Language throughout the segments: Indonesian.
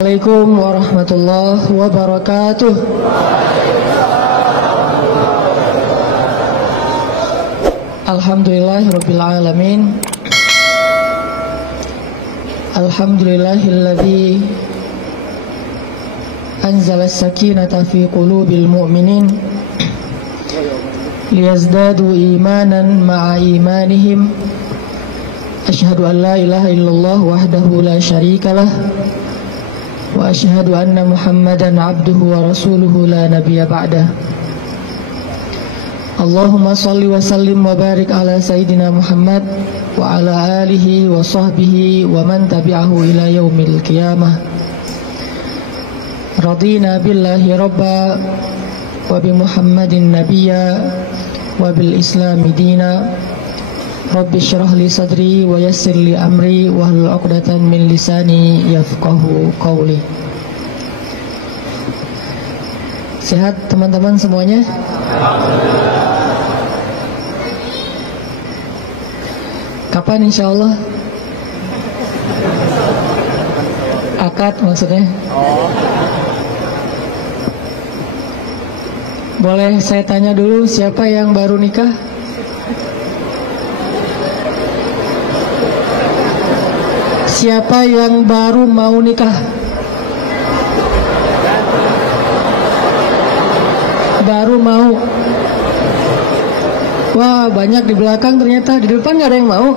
Assalamualaikum warahmatullahi wabarakatuh. Alhamdulillahirabbil alamin. Alhamdulillahilladzi anzala as-sakinata fi qulubil mu'minin liyazdadu imanan ma'a imanihim. Asyhadu an la ilaha illallah wahdahu la syarikalah wa asyhadu anna Muhammadan abduhu wa rasuluhu la nabiyya ba'dah. Allahumma salli wa sallim wa barik ala sayyidina Muhammad wa ala alihi wa sahbihi wa man tabi'ahu ila yaumil qiyamah. Radina billahi rabba wa bi Muhammadin nabiyya wa bil islami dina. Rabbi syrah li sadri wa yassir li amri wahlul 'uqdatan min lisani yafqahu qawli. Sehat teman-teman semuanya? Kapan insyaallah? Akad maksudnya? Boleh saya tanya dulu, siapa yang baru nikah? Siapa yang baru mau nikah? Baru mau. Wah, banyak di belakang ternyata. Di depan gak ada yang mau.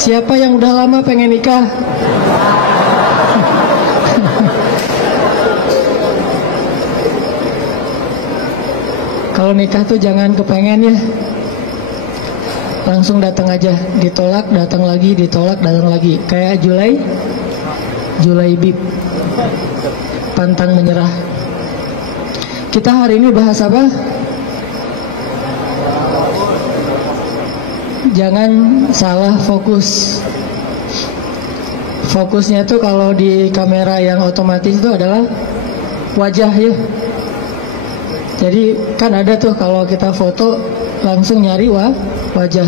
Siapa yang udah lama pengen nikah? Kalau nikah tuh jangan kepengen ya, langsung datang aja, ditolak datang lagi, ditolak datang lagi, kayak Julaibib pantang menyerah. Kita hari ini bahas apa? Jangan salah fokus. Fokusnya tuh kalau di kamera yang otomatis itu adalah wajah ya. Jadi kan ada tuh kalau kita foto langsung nyari wajah.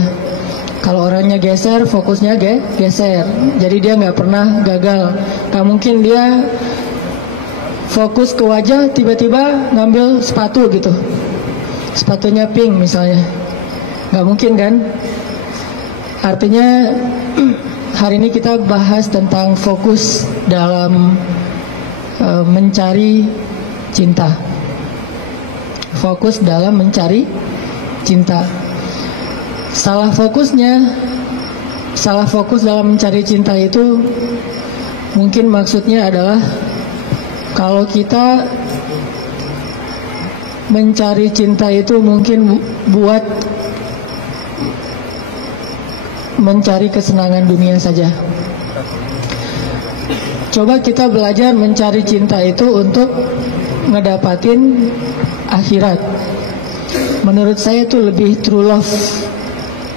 Kalau orangnya geser, fokusnya geser. Jadi dia nggak pernah gagal. Nggak mungkin dia fokus ke wajah tiba-tiba ngambil sepatu gitu. Sepatunya pink misalnya. Nggak mungkin kan? Artinya hari ini kita bahas tentang fokus dalam mencari cinta. Fokus dalam mencari cinta. Salah fokus dalam mencari cinta itu mungkin maksudnya adalah kalau kita mencari cinta itu mungkin buat mencari kesenangan dunia saja. Coba kita belajar mencari cinta itu untuk ngedapatin akhirat. Menurut saya itu lebih true love,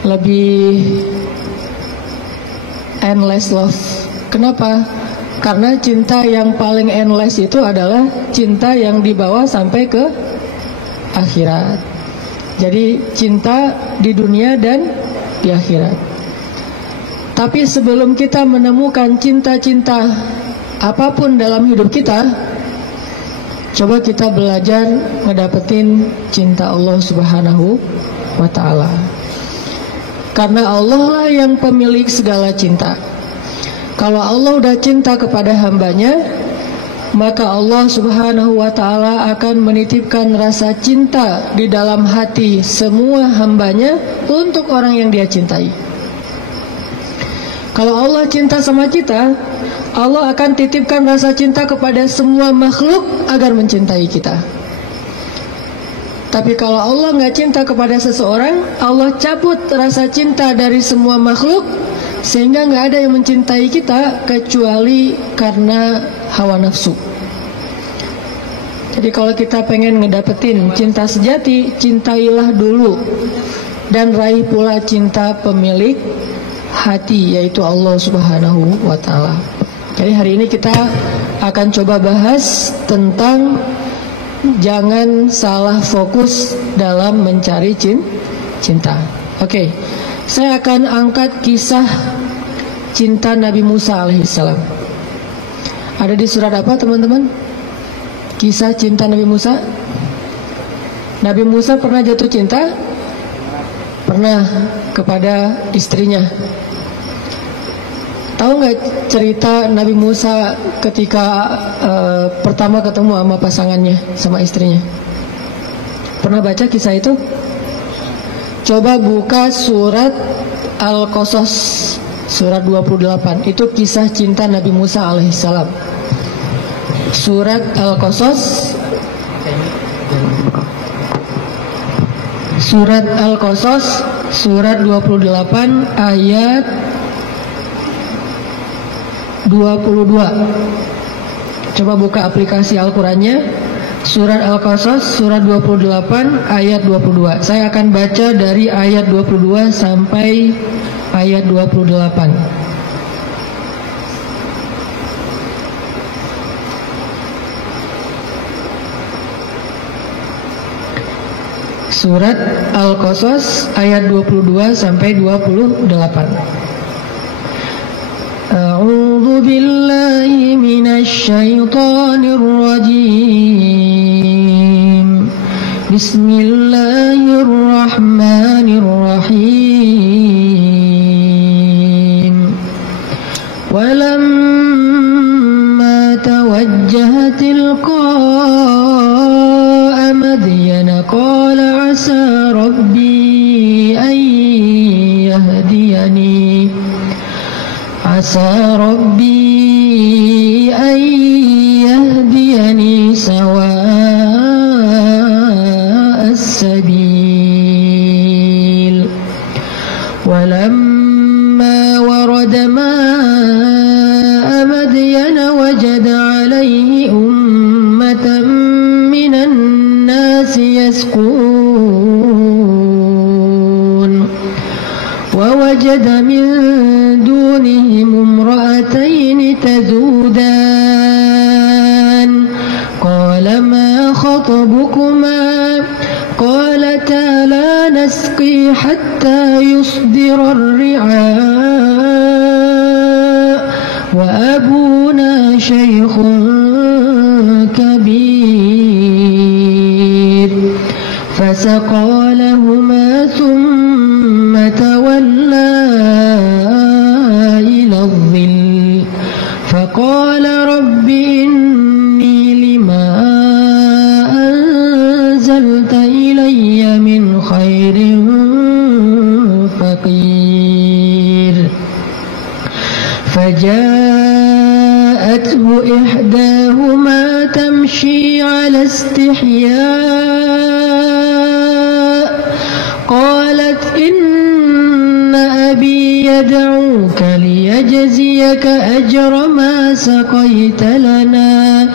lebih endless love. Kenapa? Karena cinta yang paling endless itu adalah cinta yang dibawa sampai ke akhirat. Jadi cinta di dunia dan di akhirat. Tapi sebelum kita menemukan cinta-cinta apapun dalam hidup kita, coba kita belajar ngedapetin cinta Allah Subhanahu wa ta'ala. Karena Allah lah yang pemilik segala cinta. Kalau Allah udah cinta kepada hambanya, maka Allah Subhanahu wa ta'ala akan menitipkan rasa cinta di dalam hati semua hambanya untuk orang yang dia cintai. Kalau Allah cinta sama kita, Allah akan titipkan rasa cinta kepada semua makhluk agar mencintai kita. Tapi kalau Allah nggak cinta kepada seseorang, Allah cabut rasa cinta dari semua makhluk, sehingga nggak ada yang mencintai kita kecuali karena hawa nafsu. Jadi kalau kita pengen ngedapetin cinta sejati, cintailah dulu dan raih pula cinta pemilik hati, yaitu Allah Subhanahu wa ta'ala. Jadi hari ini kita akan coba bahas tentang jangan salah fokus dalam mencari cinta. Oke, saya akan angkat kisah cinta Nabi Musa alaihissalam. Ada di surat apa teman-teman? Kisah cinta Nabi Musa. Nabi Musa pernah jatuh cinta? Pernah, kepada istrinya. Tahu nggak cerita Nabi Musa ketika pertama ketemu sama pasangannya, sama istrinya? Pernah baca kisah itu? Coba buka surat Al-Qasas, surat 28. Itu kisah cinta Nabi Musa alaihissalam. Surat Al-Qasas, surat Al-Qasas, surat 28 ayat 22. Coba buka aplikasi Al-Qurannya. Surat Al-Qasas, surat 28 ayat 22. Saya akan baca dari ayat 22 sampai ayat 28. Surat Al-Qasas ayat 22 sampai 28. A'udzu billahi minasy syaithanir rajim. Bismillahirrahmanirrahim. Walamma tawajjaha tilqa'a Madyana qala 'asa rabbi an yahdiyani عسى ربي أن يهديني سواء السبيل ولما ورد ماء مدين وجد عليه أمة من الناس يسقون ووجد من دونهم امرأتين تذودان قال ما خطبكما قالتا لا نسقي حتى يصدر الرعاء وأبونا شيخ كبير فسقى لهما ثم تولى إلى الظل فقال رب إني لما أنزلت إلي من خير فقير فجاءته إحداهما تمشي على استحياء قالت إن أبي يدعوك ليجزيك أجر ما سقيت لنا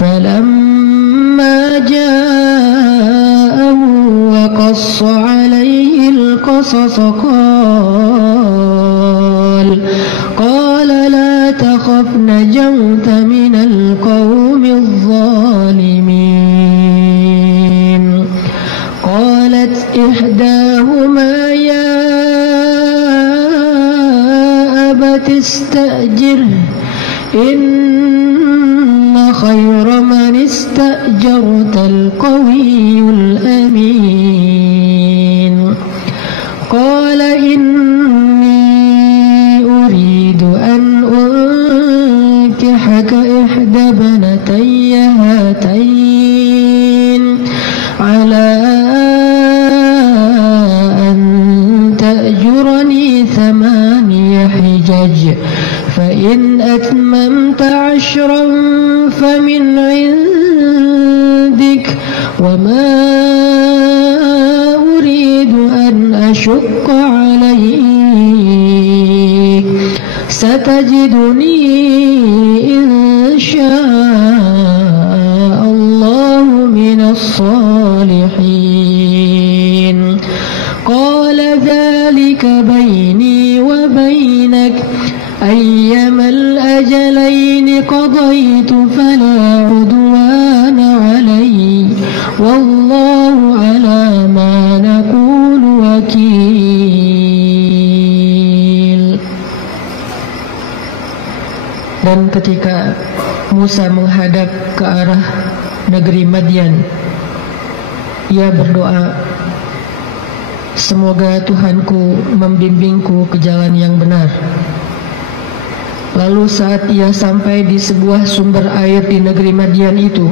فلما جاءه وقص عليه القصص قال لا تخف نجوت من القوم الظالمين قالت إحداهما يا أبت استأجره إن خير من استأجرت القوي الأمين قال إني أريد أن أنكحك إحدى ابنتي هاتين على أن تأجرني 8 حجج فإن أتممت 10 فمن عندك وما أريد أن أشق عليك ستجدني إن شاء الله من الصالحين قال ذلك بيني وبينك أيما الأجلين قضيت فلا عدوان علي والله على ما نقول وكيل. Dan ketika Musa menghadap ke arah negeri Madian, ia berdoa, semoga Tuhanku membimbingku ke jalan yang benar. Lalu saat ia sampai di sebuah sumber air di negeri Madian itu,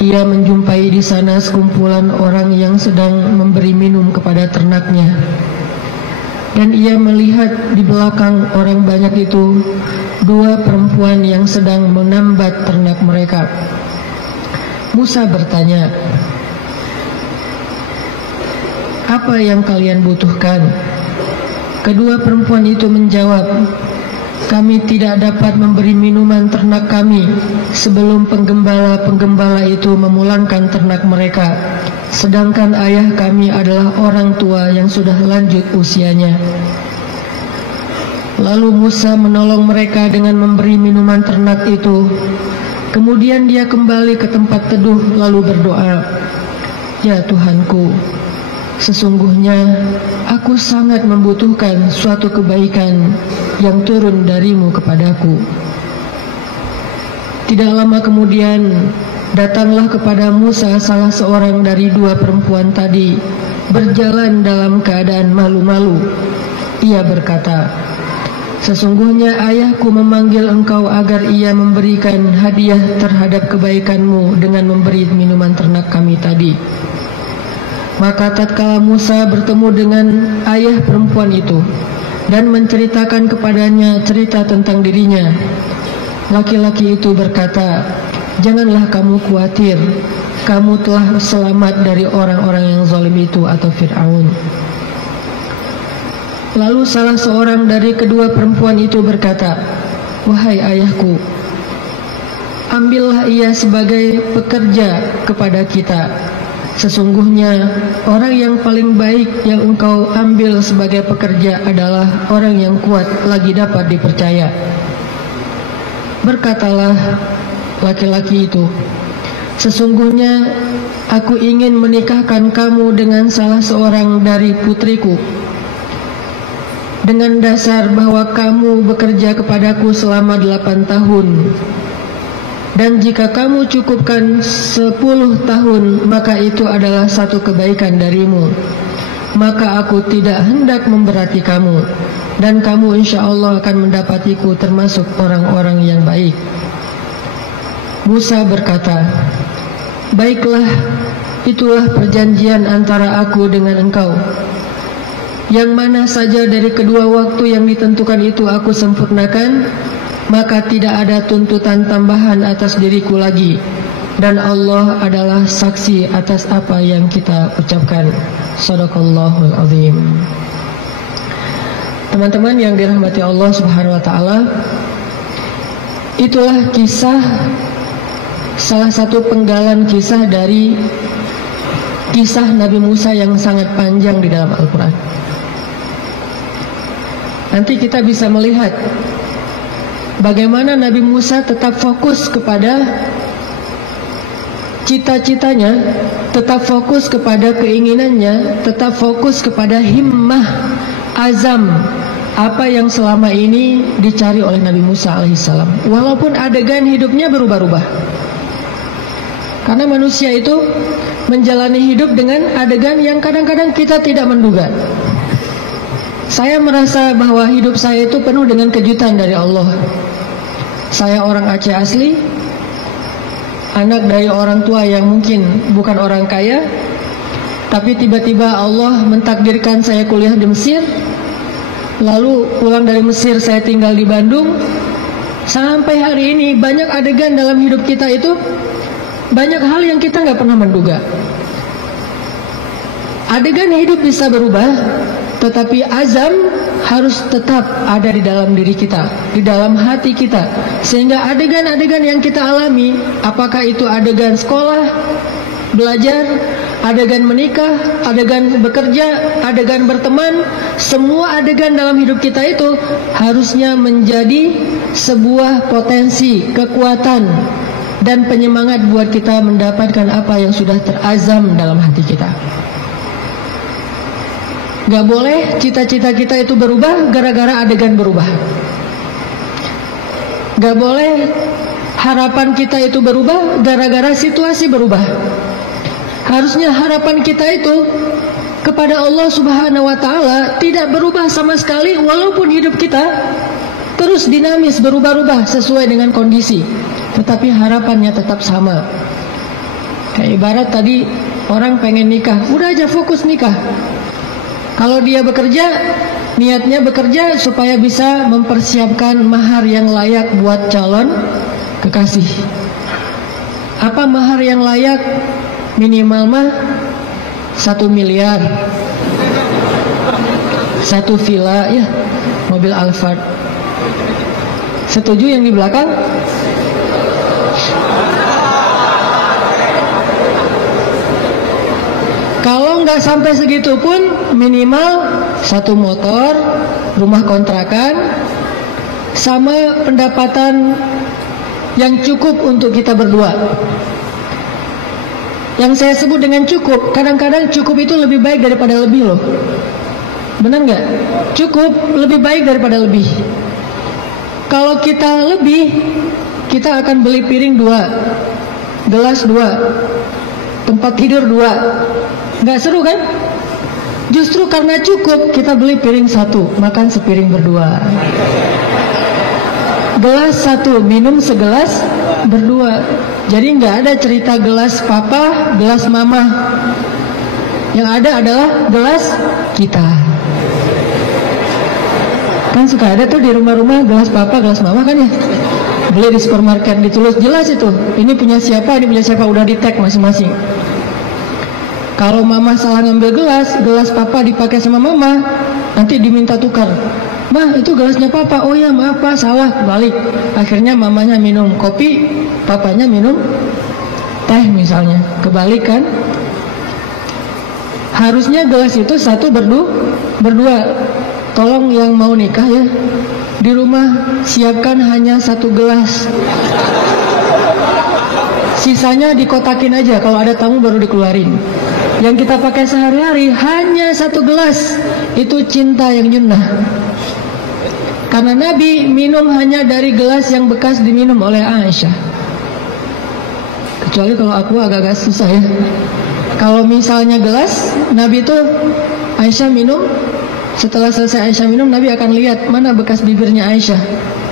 ia menjumpai di sana sekumpulan orang yang sedang memberi minum kepada ternaknya. Dan ia melihat di belakang orang banyak itu dua perempuan yang sedang menambat ternak mereka. Musa bertanya, apa yang kalian butuhkan? Kedua perempuan itu menjawab, kami tidak dapat memberi minuman ternak kami sebelum penggembala-penggembala itu memulangkan ternak mereka, sedangkan ayah kami adalah orang tua yang sudah lanjut usianya. Lalu Musa menolong mereka dengan memberi minuman ternak itu. Kemudian dia kembali ke tempat teduh lalu berdoa, ya Tuhanku, sesungguhnya aku sangat membutuhkan suatu kebaikan yang turun darimu kepadaku. Tidak lama kemudian datanglah kepada Musa salah seorang dari dua perempuan tadi, berjalan dalam keadaan malu-malu. Ia berkata, sesungguhnya ayahku memanggil engkau agar ia memberikan hadiah terhadap kebaikanmu dengan memberi minuman ternak kami tadi. Maka tatkala Musa bertemu dengan ayah perempuan itu dan menceritakan kepadanya cerita tentang dirinya, laki-laki itu berkata, janganlah kamu khawatir, kamu telah selamat dari orang-orang yang zalim itu atau Fir'aun. Lalu salah seorang dari kedua perempuan itu berkata, wahai ayahku, ambillah ia sebagai pekerja kepada kita. Sesungguhnya orang yang paling baik yang engkau ambil sebagai pekerja adalah orang yang kuat lagi dapat dipercaya. Berkatalah laki-laki itu, sesungguhnya aku ingin menikahkan kamu dengan salah seorang dari putriku, dengan dasar bahwa kamu bekerja kepadaku selama 8 tahun. Dan jika kamu cukupkan 10 tahun, maka itu adalah satu kebaikan darimu. Maka aku tidak hendak memberati kamu, dan kamu insya Allah akan mendapatiku termasuk orang-orang yang baik. Musa berkata, baiklah, itulah perjanjian antara aku dengan engkau. Yang mana saja dari kedua waktu yang ditentukan itu aku sempurnakan, maka tidak ada tuntutan tambahan atas diriku lagi, dan Allah adalah saksi atas apa yang kita ucapkan. Shadaqallahul azim. Teman-teman yang dirahmati Allah Subhanahu wa taala, itulah kisah, salah satu penggalan kisah dari kisah Nabi Musa yang sangat panjang di dalam Al-Quran. Nanti kita bisa melihat bagaimana Nabi Musa tetap fokus kepada cita-citanya, tetap fokus kepada keinginannya, tetap fokus kepada himmah, azam, apa yang selama ini dicari oleh Nabi Musa alaihissalam. Walaupun adegan hidupnya berubah-ubah, karena manusia itu menjalani hidup dengan adegan yang kadang-kadang kita tidak menduga. Saya merasa bahwa hidup saya itu penuh dengan kejutan dari Allah. Saya orang Aceh asli, anak dari orang tua yang mungkin bukan orang kaya, tapi tiba-tiba Allah mentakdirkan saya kuliah di Mesir. Lalu pulang dari Mesir saya tinggal di Bandung. Sampai hari ini banyak adegan dalam hidup kita itu, banyak hal yang kita nggak pernah menduga. Adegan hidup bisa berubah, tetapi azam harus tetap ada di dalam diri kita, di dalam hati kita. Sehingga adegan-adegan yang kita alami, apakah itu adegan sekolah, belajar, adegan menikah, adegan bekerja, adegan berteman, semua adegan dalam hidup kita itu harusnya menjadi sebuah potensi, kekuatan, dan penyemangat buat kita mendapatkan apa yang sudah terazam dalam hati kita. Gak boleh cita-cita kita itu berubah gara-gara adegan berubah. Gak boleh harapan kita itu berubah gara-gara situasi berubah. Harusnya harapan kita itu kepada Allah Subhanahu wa Ta'ala tidak berubah sama sekali, walaupun hidup kita terus dinamis, berubah-ubah sesuai dengan kondisi, tetapi harapannya tetap sama. Kayak ibarat tadi orang pengen nikah, udah aja fokus nikah. Kalau dia bekerja, niatnya bekerja supaya bisa mempersiapkan mahar yang layak buat calon kekasih. Apa mahar yang layak? Minimal mah 1 miliar, 1 villa ya, mobil Alphard. Setuju yang di belakang? Kalau nggak sampai segitu pun minimal 1 motor, rumah kontrakan, sama pendapatan yang cukup untuk kita berdua. Yang saya sebut dengan cukup, kadang-kadang cukup itu lebih baik daripada lebih loh. Benar nggak? Cukup lebih baik daripada lebih. Kalau kita lebih, kita akan beli piring 2, gelas 2, tempat tidur 2. Nggak seru kan? Justru karena cukup, kita beli piring 1, makan sepiring berdua. Gelas 1, minum segelas berdua. Jadi nggak ada cerita gelas papa, gelas mama. Yang ada adalah gelas kita. Kan suka ada tuh di rumah-rumah gelas papa, gelas mama kan ya. Beli di supermarket, ditulis jelas itu. Ini punya siapa, ini punya siapa, udah di tag masing-masing. Kalau mama salah ngambil gelas, gelas papa dipakai sama mama, nanti diminta tukar. Mah, itu gelasnya papa. Oh ya, maaf pak, salah, balik. Akhirnya mamanya minum kopi, papanya minum teh misalnya. Kebalik kan? Harusnya gelas itu 1 berdua. Tolong yang mau nikah ya, di rumah siapkan hanya 1 gelas. Sisanya dikotakin aja, kalau ada tamu baru dikeluarin. Yang kita pakai sehari-hari hanya 1 gelas. Itu cinta yang nyunnah. Karena Nabi minum hanya dari gelas yang bekas diminum oleh Aisyah. Kecuali kalau aku agak-agak susah ya. Kalau misalnya gelas, Nabi itu Aisyah minum, setelah selesai Aisyah minum, Nabi akan lihat mana bekas bibirnya Aisyah.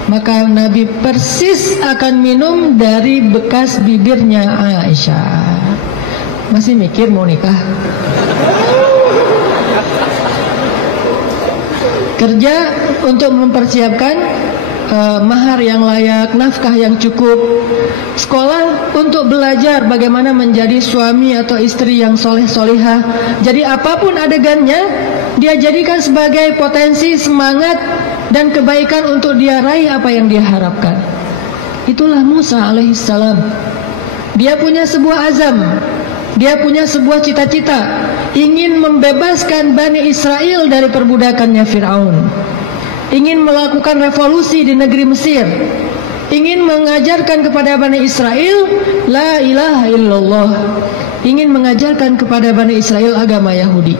Maka Nabi persis akan minum dari bekas bibirnya Aisyah. Masih mikir mau nikah? Kerja untuk mempersiapkan mahar yang layak, nafkah yang cukup. Sekolah untuk belajar bagaimana menjadi suami atau istri yang soleh-solihah. Jadi apapun adegannya, dia jadikan sebagai potensi, semangat, dan kebaikan untuk dia raih apa yang dia harapkan. Itulah Musa alaihissalam. Dia punya sebuah azam, dia punya sebuah cita-cita, ingin membebaskan Bani Israel dari perbudakannya Fir'aun, ingin melakukan revolusi di negeri Mesir, ingin mengajarkan kepada Bani Israel la ilaha illallah, ingin mengajarkan kepada Bani Israel agama Yahudi.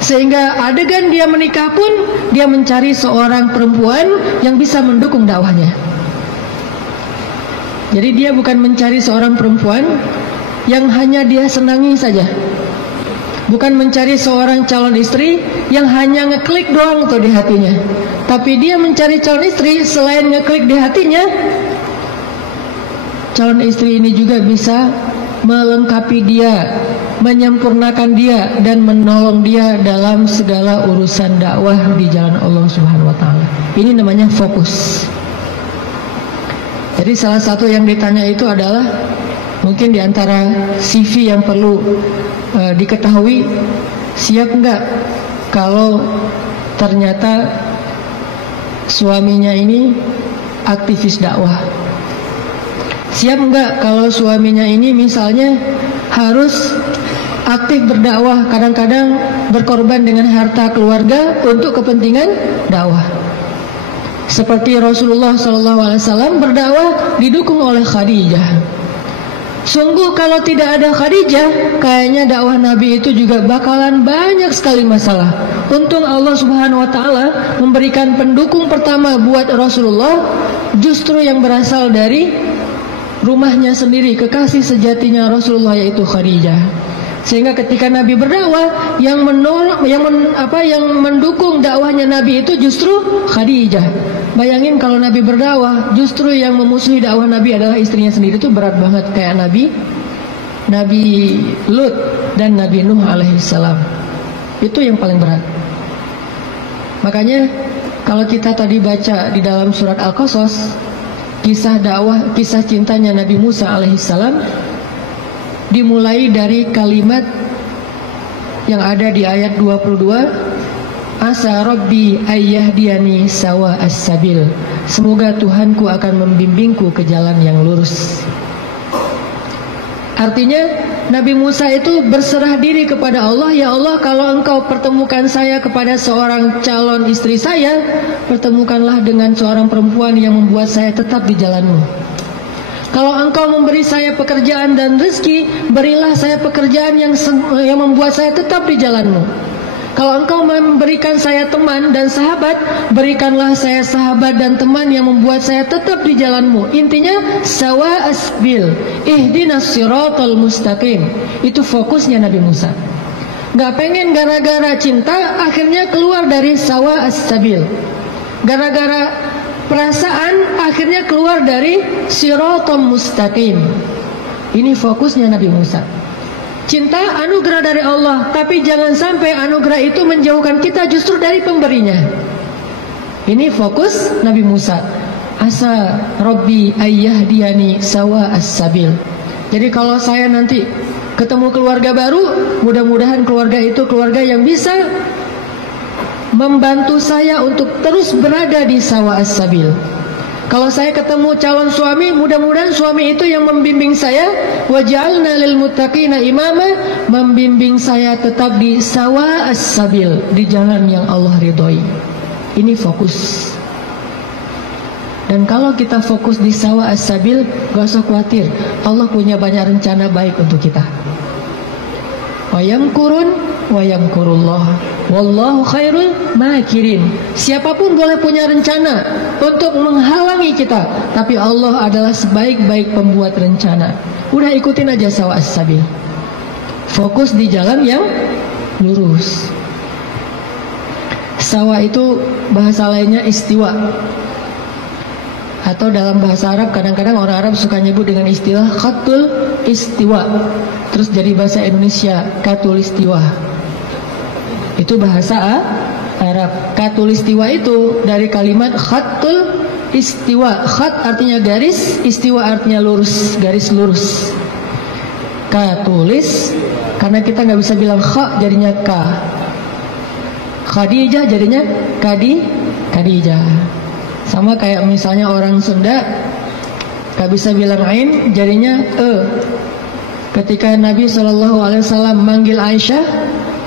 Sehingga adegan dia menikah pun, dia mencari seorang perempuan yang bisa mendukung dakwahnya. Jadi dia bukan mencari seorang perempuan yang hanya dia senangi saja, bukan mencari seorang calon istri yang hanya ngeklik doang tuh di hatinya. Tapi dia mencari calon istri, selain ngeklik di hatinya, calon istri ini juga bisa melengkapi dia, menyempurnakan dia, dan menolong dia dalam segala urusan dakwah di jalan Allah Subhanahu wa Ta'ala. Ini namanya fokus. Jadi salah satu yang ditanya itu adalah, mungkin diantara CV yang perlu diketahui, siap nggak kalau ternyata suaminya ini aktivis dakwah? Siap nggak kalau suaminya ini misalnya harus aktif berdakwah, kadang-kadang berkorban dengan harta keluarga untuk kepentingan dakwah? Seperti Rasulullah SAW berdakwah didukung oleh Khadijah. Sungguh kalau tidak ada Khadijah, kayaknya dakwah Nabi itu juga bakalan banyak sekali masalah. Untung Allah Subhanahu wa Ta'ala memberikan pendukung pertama buat Rasulullah, justru yang berasal dari rumahnya sendiri, kekasih sejatinya Rasulullah, yaitu Khadijah. Sehingga ketika Nabi berdakwah, yang mendukung dakwahnya Nabi itu justru Khadijah. Bayangin kalau Nabi berdakwah, justru yang memusuhi dakwah Nabi adalah istrinya sendiri, itu berat banget. Kayak Nabi Lut dan Nabi Nuh alaihissalam. Itu yang paling berat. Makanya kalau kita tadi baca di dalam surat Al-Qasas, kisah dakwah, kisah cintanya Nabi Musa alaihissalam, dimulai dari kalimat yang ada di ayat 22, asa rabbi ayyahdiyani sawa as-sabil, semoga Tuhanku akan membimbingku ke jalan yang lurus. Artinya Nabi Musa itu berserah diri kepada Allah, ya Allah, kalau engkau pertemukan saya kepada seorang calon istri saya, pertemukanlah dengan seorang perempuan yang membuat saya tetap di jalanmu. Kalau engkau memberi saya pekerjaan dan rezeki, berilah saya pekerjaan yang membuat saya tetap di jalanmu. Kalau engkau memberikan saya teman dan sahabat, berikanlah saya sahabat dan teman yang membuat saya tetap di jalanmu. Intinya sawa asbil, ihdinas siratal mustaqim. Itu fokusnya Nabi Musa. Gak pengen gara-gara cinta akhirnya keluar dari sawa as-sabil. Gara-gara perasaan akhirnya keluar dari siratal mustaqim. Ini fokusnya Nabi Musa. Cinta anugerah dari Allah, tapi jangan sampai anugerah itu menjauhkan kita justru dari pemberinya. Ini fokus Nabi Musa. Asa Rabbi ayyahdiyani sawa as-sabil. Jadi kalau saya nanti ketemu keluarga baru, mudah-mudahan keluarga itu keluarga yang bisa membantu saya untuk terus berada di sawa as-sabil. Kalau saya ketemu calon suami, mudah-mudahan suami itu yang membimbing saya, waj'alna lil muttaqina imama, membimbing saya tetap di sawa as-sabil, di jalan yang Allah ridhoi. Ini fokus. Dan kalau kita fokus di sawa as-sabil, gak usah khawatir, Allah punya banyak rencana baik untuk kita. Wa yamkurun wa yamkurullah wallahu khairul makirin. Siapapun boleh punya rencana untuk menghalangi kita, tapi Allah adalah sebaik-baik pembuat rencana. Udah ikutin aja sawa as-sabil. Fokus di jalan yang lurus. Sawa itu bahasa lainnya istiwa. Atau dalam bahasa Arab kadang-kadang orang Arab suka nyebut dengan istilah khatul istiwa. Terus jadi bahasa Indonesia katulistiwa. Itu bahasa Arab. Katulistiwa itu dari kalimat khatul istiwa. Khat artinya garis, istiwa artinya lurus, garis lurus. Katulis, karena kita nggak bisa bilang kha jadinya ka. Khadijah jadinya Khadijah. Sama kayak misalnya orang Sunda gak bisa bilang ain jadinya e. Ketika Nabi SAW manggil Aisyah,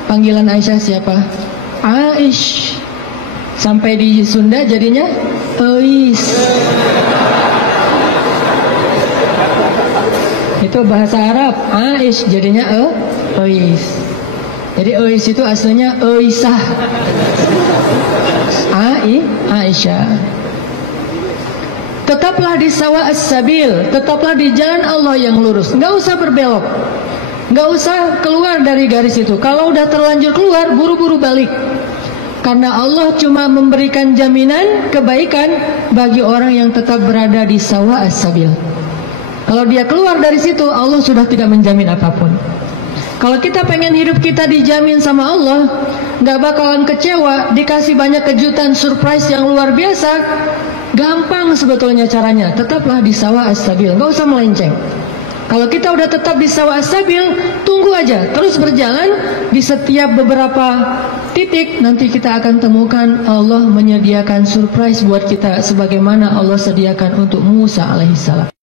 panggilan Aisyah siapa? Aish. Sampai di Sunda jadinya Eis. Itu bahasa Arab. Aish jadinya Eis. Jadi Eis itu aslinya Eisah. Aisyah. Tetaplah di sawa as-sabil, tetaplah di jalan Allah yang lurus. Nggak usah berbelok, nggak usah keluar dari garis itu. Kalau udah terlanjur keluar, buru-buru balik. Karena Allah cuma memberikan jaminan kebaikan bagi orang yang tetap berada di sawa as-sabil. Kalau dia keluar dari situ, Allah sudah tidak menjamin apapun. Kalau kita pengen hidup kita dijamin sama Allah, nggak bakalan kecewa, dikasih banyak kejutan, surprise yang luar biasa. Gampang sebetulnya caranya. Tetaplah di sawa as-sabil, nggak usah melenceng. Kalau kita udah tetap di sawa as-sabil, tunggu aja, terus berjalan. Di setiap beberapa titik nanti kita akan temukan Allah menyediakan surprise buat kita, sebagaimana Allah sediakan untuk Musa alaihissalam.